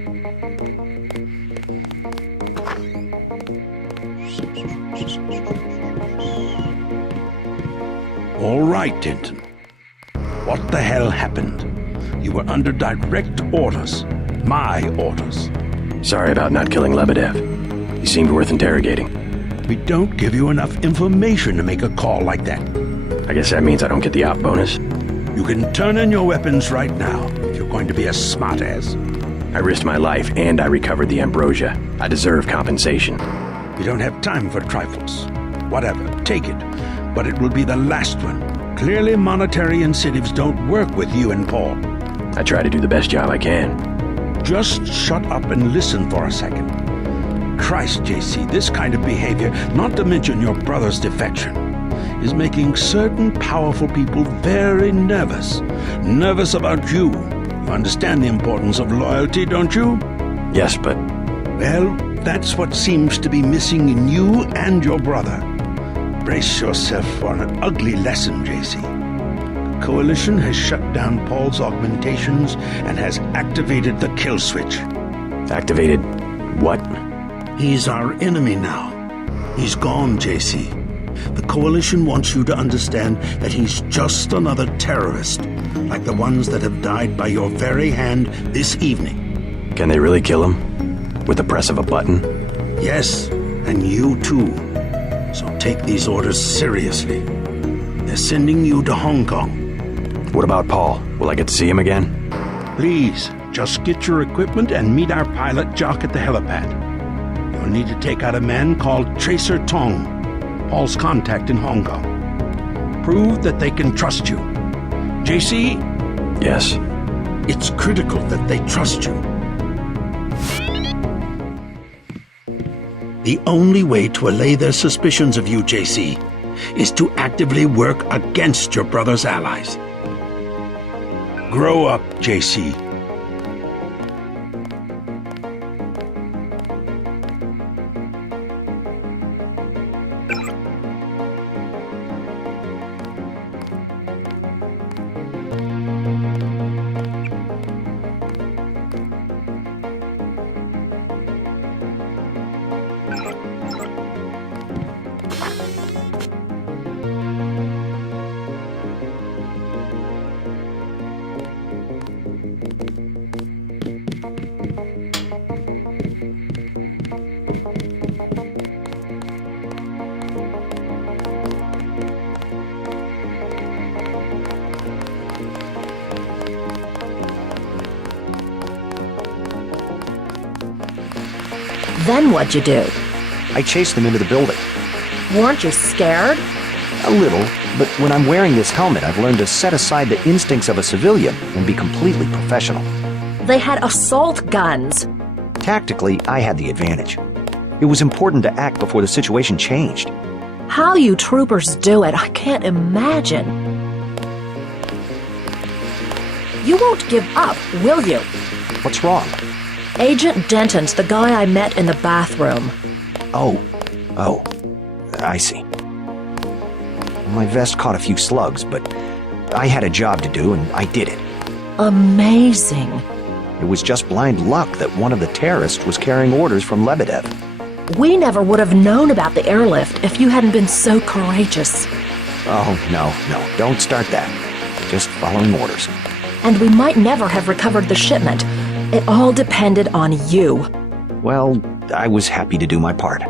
All right, Denton. What the hell happened? You were under direct orders. My orders. Sorry about not killing Lebedev. He seemed worth interrogating. We don't give you enough information to make a call like that. I guess that means I don't get the op bonus. You can turn in your weapons right now if you're going to be a smartass. I risked my life and I recovered the ambrosia. I deserve compensation. We don't have time for trifles. Whatever, take it. But it will be the last one. Clearly monetary incentives don't work with you and Paul. I try to do the best job I can. Just shut up and listen for a second. Christ, JC, this kind of behavior, not to mention your brother's defection, is making certain powerful people very nervous. Nervous about you. You understand the importance of loyalty, don't you? Yes, but... Well, that's what seems to be missing in you and your brother. Brace yourself for an ugly lesson, JC. The Coalition has shut down Paul's augmentations and has activated the kill switch. Activated what? He's our enemy now. He's gone, JC. The Coalition wants you to understand that he's just another terrorist, like the ones that have died by your very hand this evening. Can they really kill him? With the press of a button? Yes, and you too. So take these orders seriously. They're sending you to Hong Kong. What about Paul? Will I get to see him again? Please, just get your equipment and meet our pilot Jock at the helipad. You'll need to take out a man called Tracer Tong, Paul's contact in Hong Kong. Prove that they can trust you. JC? Yes. It's critical that they trust you. The only way to allay their suspicions of you, JC, is to actively work against your brother's allies. Grow up, JC. Then what'd you do? I chased them into the building. Weren't you scared? A little, but when I'm wearing this helmet, I've learned to set aside the instincts of a civilian and be completely professional. They had assault guns. Tactically, I had the advantage. It was important to act before the situation changed. How you troopers do it, I can't imagine. You won't give up, will you? What's wrong? Agent Denton's the guy I met in the bathroom. Oh, I see. My vest caught a few slugs, but I had a job to do and I did it. Amazing. It was just blind luck that one of the terrorists was carrying orders from Lebedev. We never would have known about the airlift if you hadn't been so courageous. Oh, no, don't start that. Just following orders. And we might never have recovered the shipment. It all depended on you. Well, I was happy to do my part.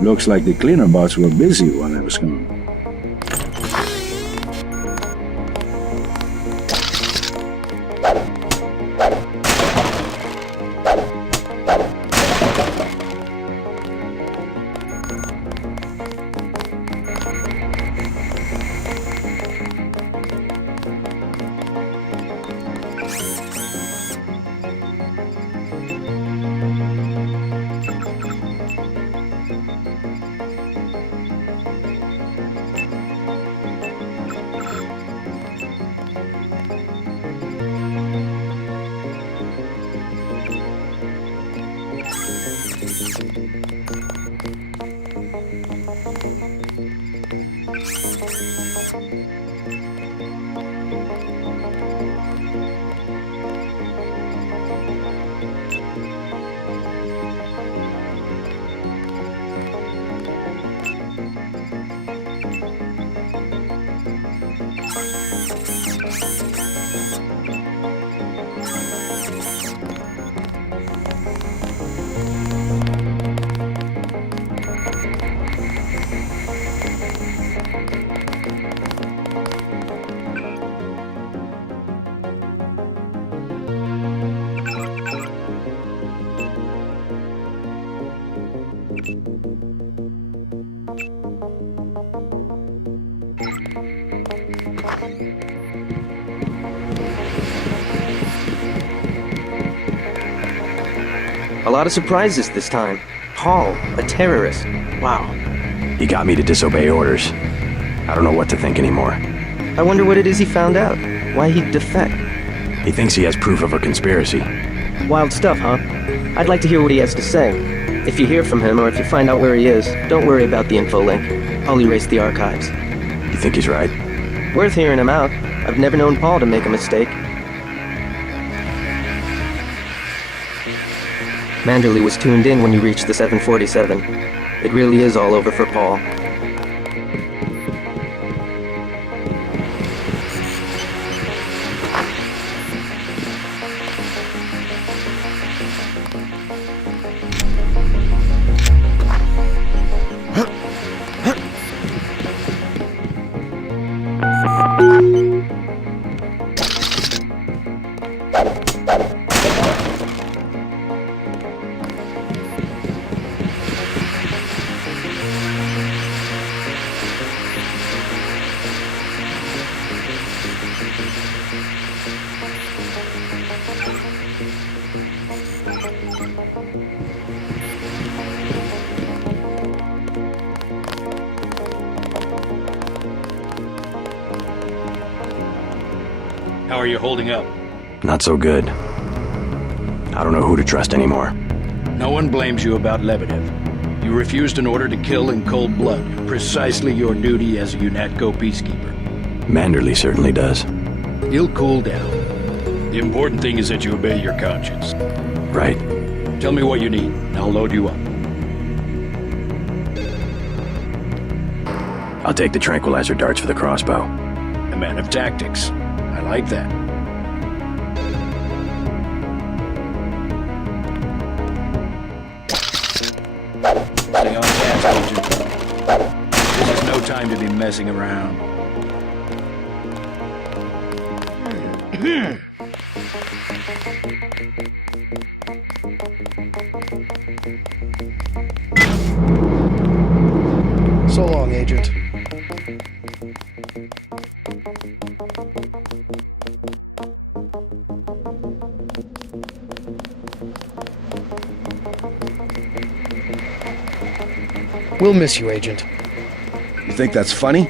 Looks like the cleaner bots were busy while I was gone. A lot of surprises this time. Paul, a terrorist. Wow. He got me to disobey orders. I don't know what to think anymore. I wonder what it is he found out. Why he'd defect. He thinks he has proof of a conspiracy. Wild stuff, huh? I'd like to hear what he has to say. If you hear from him, or if you find out where he is, don't worry about the info link. I'll erase the archives. You think he's right? Worth hearing him out. I've never known Paul to make a mistake. Manderley was tuned in when you reached the 747. It really is all over for Paul. How are you holding up? Not so good. I don't know who to trust anymore. No one blames you about Lebedev. You refused an order to kill in cold blood, precisely your duty as a UNATCO peacekeeper. Manderley certainly does. He'll cool down. The important thing is that you obey your conscience. Right. Tell me what you need, and I'll load you up. I'll take the tranquilizer darts for the crossbow. A man of tactics. I like that. Stay on task, Agent. This is no time to be messing around. So long, Agent. We'll miss you, Agent. You think that's funny?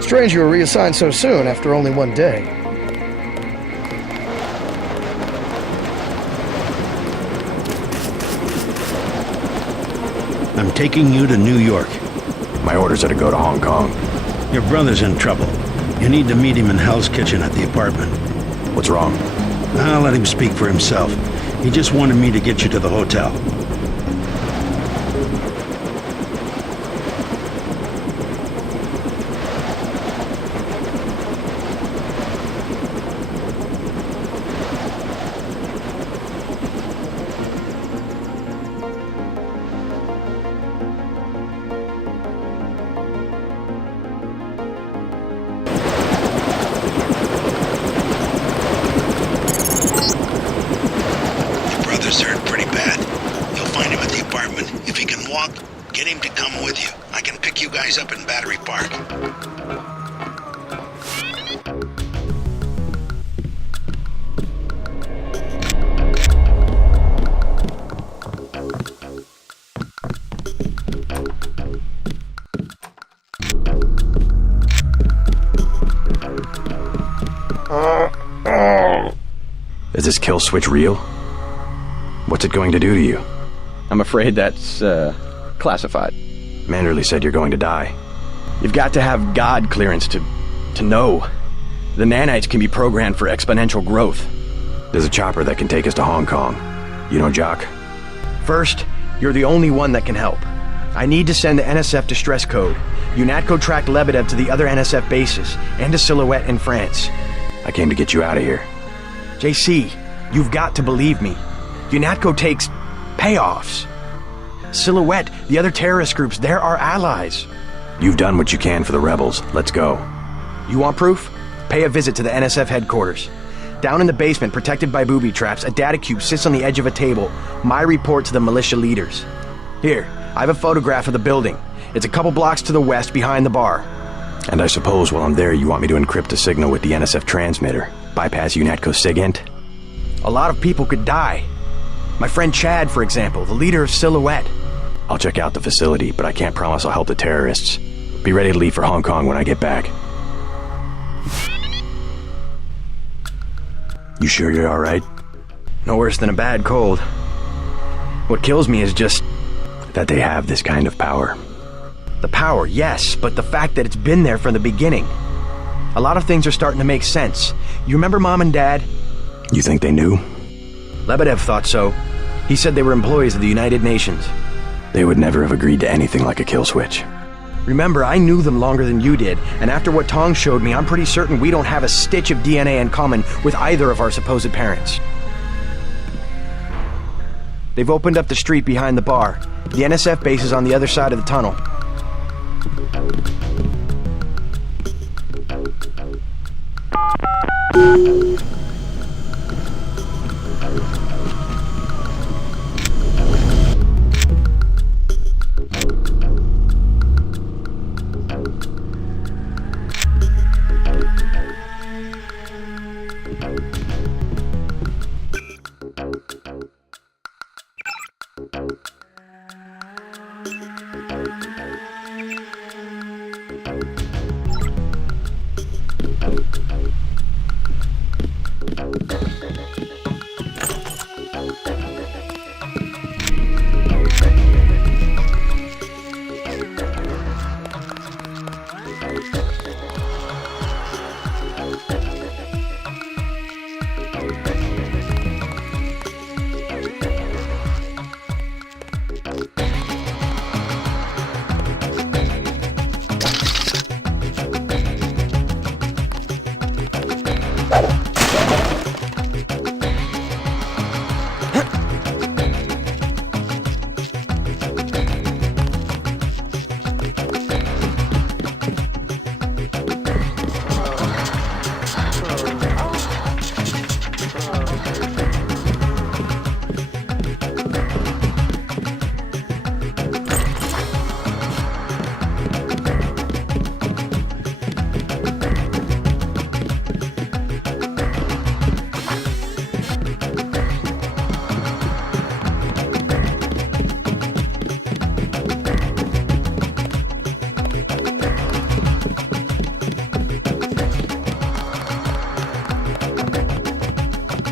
Strange you were reassigned so soon after only one day. I'm taking you to New York. My orders are to go to Hong Kong. Your brother's in trouble. You need to meet him in Hell's Kitchen at the apartment. What's wrong? I'll let him speak for himself. He just wanted me to get you to the hotel. Hurt pretty bad. You'll find him at the apartment. If he can walk, get him to come with you. I can pick you guys up in Battery Park. Is this kill switch real? What's it going to do to you? I'm afraid that's, classified. Manderley said you're going to die. You've got to have God clearance to know. The nanites can be programmed for exponential growth. There's a chopper that can take us to Hong Kong. You know Jock? First, you're the only one that can help. I need to send the NSF distress code. UNATCO tracked Lebedev to the other NSF bases, and to Silhouette in France. I came to get you out of here. JC, you've got to believe me. UNATCO takes payoffs. Silhouette, the other terrorist groups, they're our allies. You've done what you can for the rebels. Let's go. You want proof? Pay a visit to the NSF headquarters. Down in the basement, protected by booby traps, a data cube sits on the edge of a table. My report to the militia leaders. Here, I have a photograph of the building. It's a couple blocks to the west, behind the bar. And I suppose while I'm there, you want me to encrypt a signal with the NSF transmitter, bypass UNATCO's SIGINT? A lot of people could die. My friend Chad, for example, the leader of Silhouette. I'll check out the facility, but I can't promise I'll help the terrorists. Be ready to leave for Hong Kong when I get back. You sure you're alright? No worse than a bad cold. What kills me is just that they have this kind of power. the power, yes, but the fact that it's been there from the beginning. A lot of things are starting to make sense. You remember Mom and Dad? You think they knew? Lebedev thought so. He said they were employees of the United Nations. They would never have agreed to anything like a kill switch. Remember, I knew them longer than you did, and after what Tong showed me, I'm pretty certain we don't have a stitch of DNA in common with either of our supposed parents. They've opened up the street behind the bar. The NSF base is on the other side of the tunnel.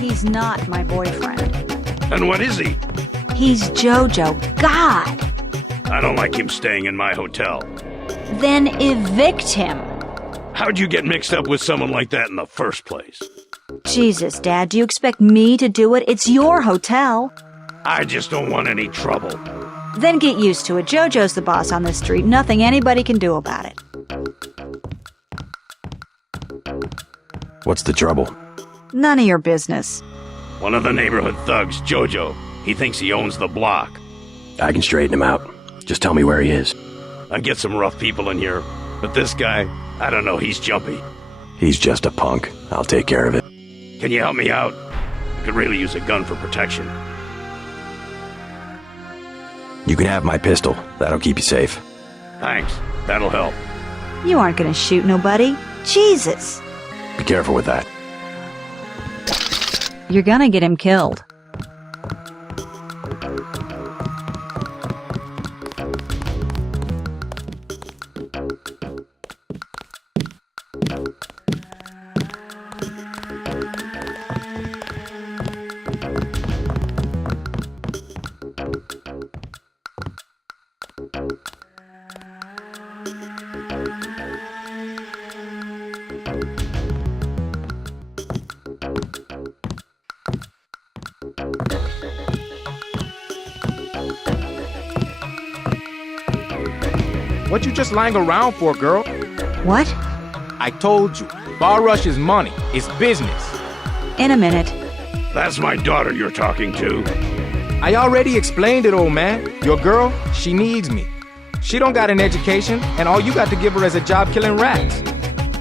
He's not my boyfriend. And what is he? He's Jojo. God! I don't like him staying in my hotel. Then evict him. How'd you get mixed up with someone like that in the first place? Jesus, Dad, do you expect me to do it? It's your hotel. I just don't want any trouble. Then get used to it. Jojo's the boss on this street. Nothing anybody can do about it. What's the trouble? None of your business. One of the neighborhood thugs, Jojo. He thinks he owns the block. I can straighten him out. Just tell me where he is. I get some rough people in here, but this guy, I don't know, he's jumpy. He's just a punk. I'll take care of it. Can you help me out? I could really use a gun for protection. You can have my pistol. That'll keep you safe. Thanks. That'll help. You aren't gonna shoot nobody. Jesus! Be careful with that. You're gonna get him killed. What you just lying around for, girl? What? I told you, Bar Rush is money. It's business. In a minute. That's my daughter you're talking to. I already explained it, old man. Your girl, she needs me. She don't got an education, and all you got to give her is a job killing rats.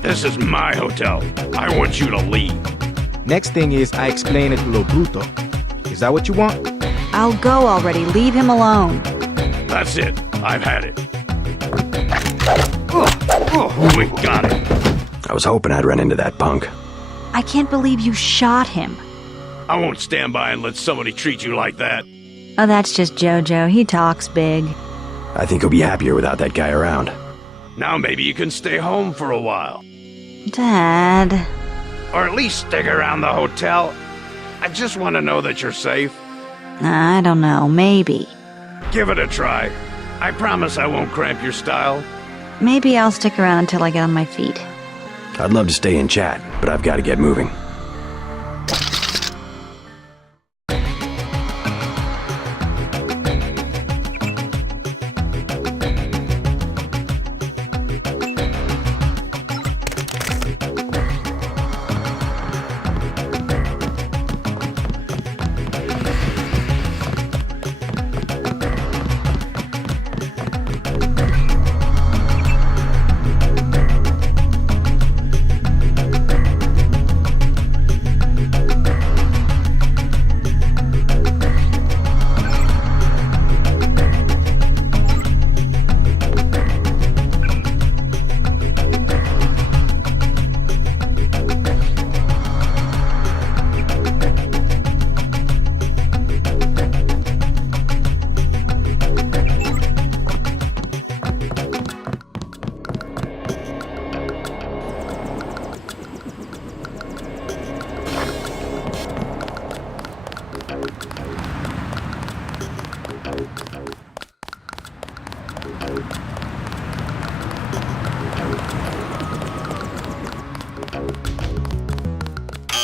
This is my hotel. I want you to leave. Next thing is I explain it lo bruto. Is that what you want? I'll go already. Leave him alone. That's it. I've had it. We got it. I was hoping I'd run into that punk. I can't believe you shot him. I won't stand by and let somebody treat you like that. Oh, that's just Jojo. He talks big. I think he'll be happier without that guy around. Now maybe you can stay home for a while. Dad. Or at least stick around the hotel. I just want to know that you're safe. I don't know. Maybe. Give it a try. I promise I won't cramp your style. Maybe I'll stick around until I get on my feet. I'd love to stay and chat, but I've got to get moving.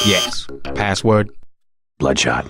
Yes. Password? Bloodshot.